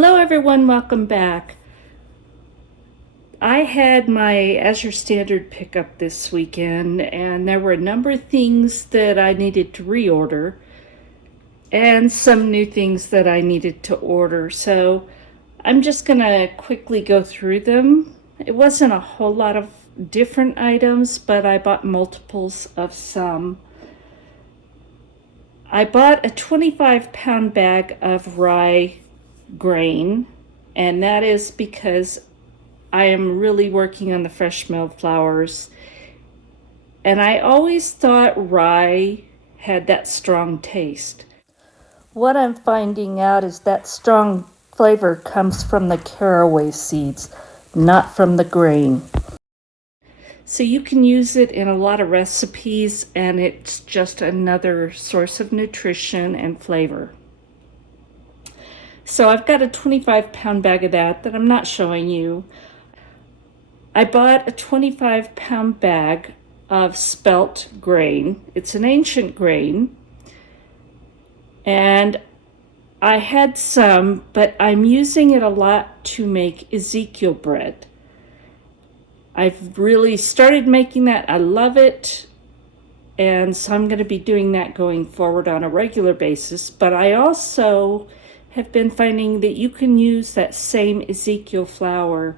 Hello everyone, welcome back. I had my Azure Standard pickup this weekend and there were a number of things that I needed to reorder and some new things that I needed to order. So I'm just gonna quickly go through them. It wasn't a whole lot of different items, but I bought multiples of some. I bought a 25-pound bag of rye grain, and that is because I am really working on the fresh milled flours, and I always thought rye had that strong taste. What I'm finding out is that strong flavor comes from the caraway seeds, not from the grain. So you can use it in a lot of recipes, and it's just another source of nutrition and flavor. So I've got a 25-pound bag of that I'm not showing you. I bought a 25-pound bag of Spelt grain. It's an ancient grain. And I had some, but I'm using it a lot to make Ezekiel bread. I've really started making that. I love it. And so I'm going to be doing that going forward on a regular basis. But I also have been finding that you can use that same Ezekiel flour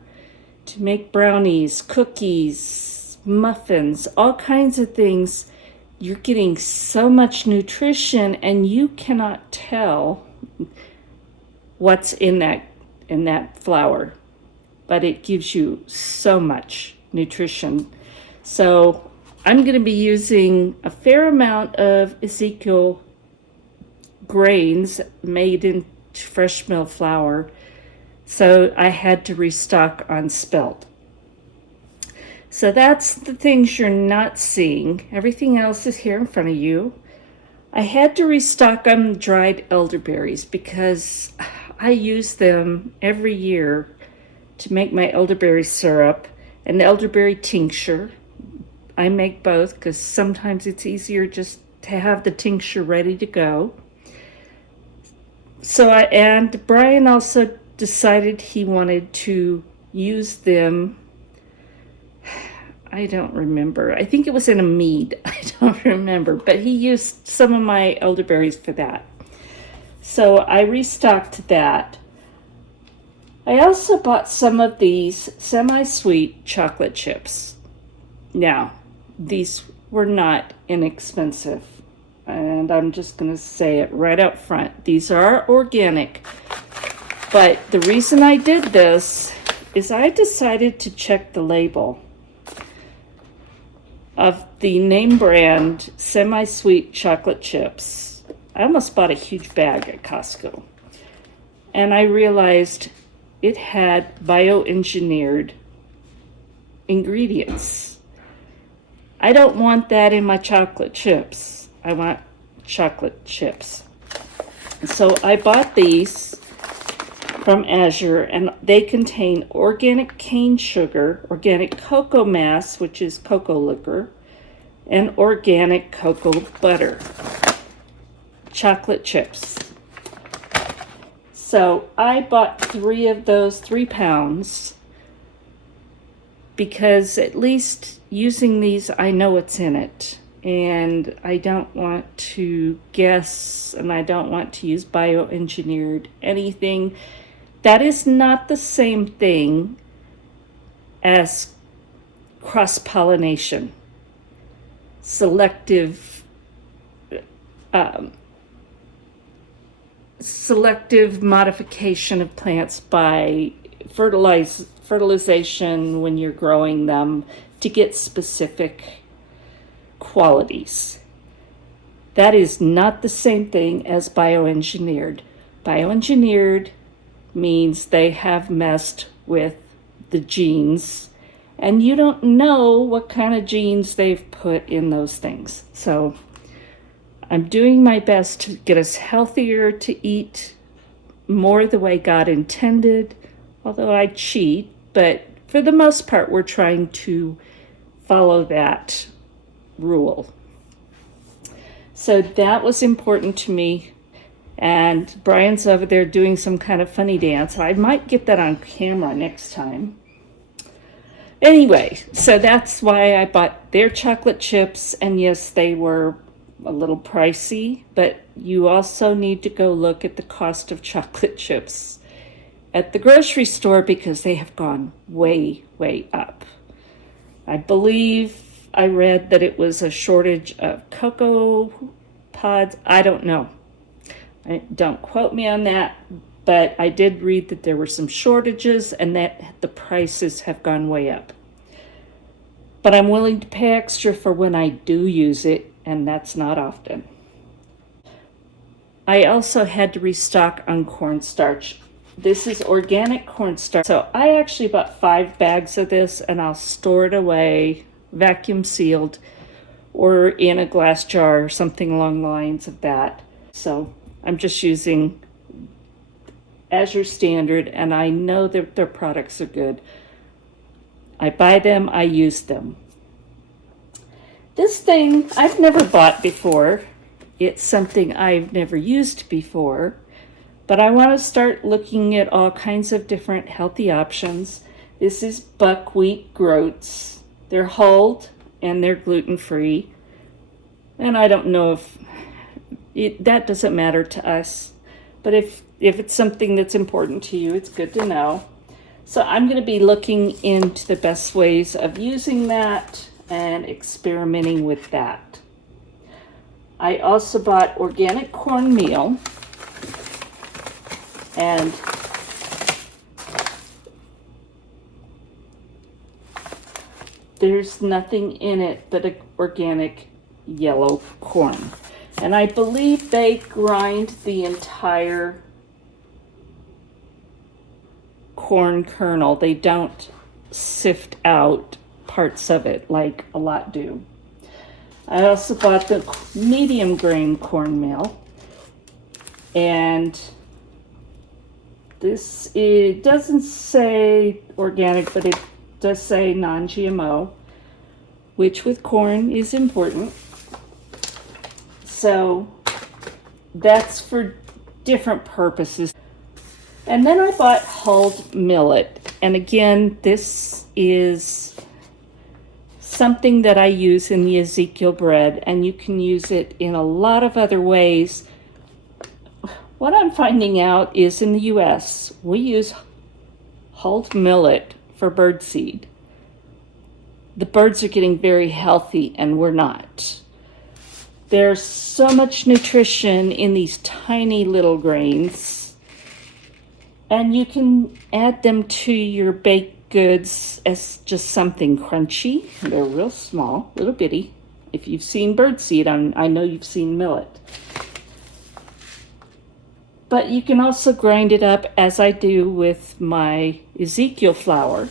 to make brownies, cookies, muffins, all kinds of things. You're getting so much nutrition and you cannot tell what's in that flour, but it gives you so much nutrition. So I'm going to be using a fair amount of Ezekiel grains made in fresh milled flour, so I had to restock on Spelt. So that's the things you're not seeing. Everything else is here in front of you. I had to restock on dried elderberries because I use them every year to make my elderberry syrup and elderberry tincture. I make both because sometimes it's easier just to have the tincture ready to go. And Brian also decided he wanted to use them. I don't remember. I think it was in a mead. I don't remember, but he used some of my elderberries for that. So I restocked that. I also bought some of these semi-sweet chocolate chips. Now, these were not inexpensive. And I'm just going to say it right up front. These are organic. But the reason I did this is I decided to check the label of the name brand semi-sweet chocolate chips. I almost bought a huge bag at Costco. And I realized it had bioengineered ingredients. I don't want that in my chocolate chips. I want chocolate chips. So I bought these from Azure, and they contain organic cane sugar, organic cocoa mass, which is cocoa liquor, and organic cocoa butter. Chocolate chips. So I bought 3 of those, 3 pounds, because at least using these, I know what's in it. And I don't want to guess, and I don't want to use bioengineered anything. That is not the same thing as cross-pollination, selective modification of plants by fertilization when you're growing them to get specific qualities. That is not the same thing as bioengineered. Bioengineered means they have messed with the genes, and you don't know what kind of genes they've put in those things. So I'm doing my best to get us healthier, to eat more the way God intended, although I cheat, but for the most part, we're trying to follow that rule. So that was important to me. And Brian's over there doing some kind of funny dance. I might get that on camera next time. Anyway, so that's why I bought their chocolate chips. And yes, they were a little pricey, but you also need to go look at the cost of chocolate chips at the grocery store because they have gone way, way up. I believe I read that it was a shortage of cocoa pods. I don't know. Don't quote me on that, but I did read that there were some shortages and that the prices have gone way up. But I'm willing to pay extra for when I do use it, and that's not often. I also had to restock on cornstarch. This is organic cornstarch. So I actually bought 5 bags of this, and I'll store it away, vacuum sealed, or in a glass jar or something along the lines of that. So I'm just using Azure Standard, and I know that their products are good. I buy them, I use them. This thing I've never bought before. It's something I've never used before, but I want to start looking at all kinds of different healthy options. This is buckwheat groats. They're hulled and they're gluten-free. And I don't know if that doesn't matter to us, but if it's something that's important to you, it's good to know. So I'm going to be looking into the best ways of using that and experimenting with that. I also bought organic cornmeal, and there's nothing in it but organic yellow corn. And I believe they grind the entire corn kernel. They don't sift out parts of it like a lot do. I also bought the medium grain cornmeal, and it doesn't say organic, but it does say non-GMO, which with corn is important. So that's for different purposes. And then I bought hulled millet, and again, this is something that I use in the Ezekiel Bread, and you can use it in a lot of other ways. What I'm finding out is in the US, we use hulled millet for birdseed. The birds are getting very healthy, and we're not. There's so much nutrition in these tiny little grains, and you can add them to your baked goods as just something crunchy. They're real small, little bitty. If you've seen birdseed, I know you've seen millet. But you can also grind it up as I do with my Ezekiel flour.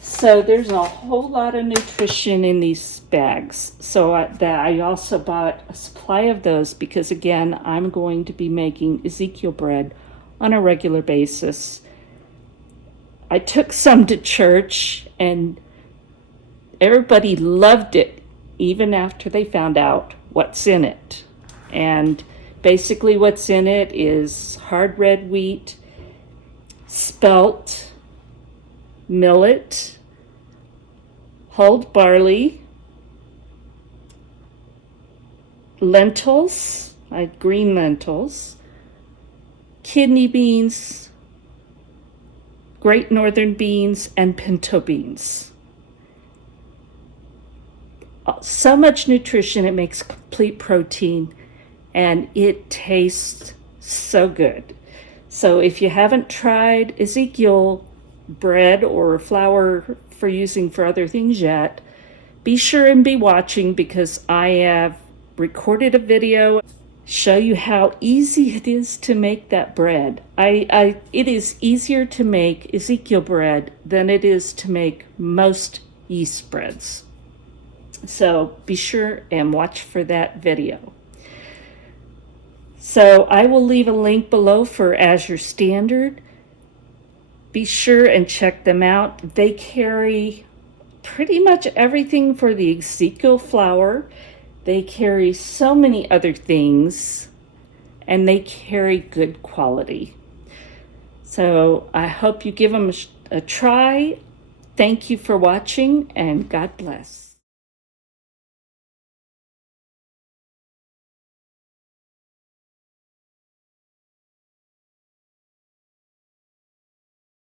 So there's a whole lot of nutrition in these bags. So I also bought a supply of those because, again, I'm going to be making Ezekiel bread on a regular basis. I took some to church, and everybody loved it, even after they found out what's in it. And basically what's in it is hard red wheat, spelt, millet, hulled barley, lentils, green lentils, kidney beans, Great Northern beans, and pinto beans. So much nutrition, it makes complete protein, and it tastes so good. So if you haven't tried Ezekiel bread or flour for using for other things yet, be sure and be watching, because I have recorded a video show you how easy it is to make that bread. It is easier to make Ezekiel bread than it is to make most yeast breads. So be sure and watch for that video. So I will leave a link below for Azure Standard. Be sure and check them out. They carry pretty much everything for the Ezekiel flour. They carry so many other things, and they carry good quality. So I hope you give them a try. Thank you for watching, and God bless.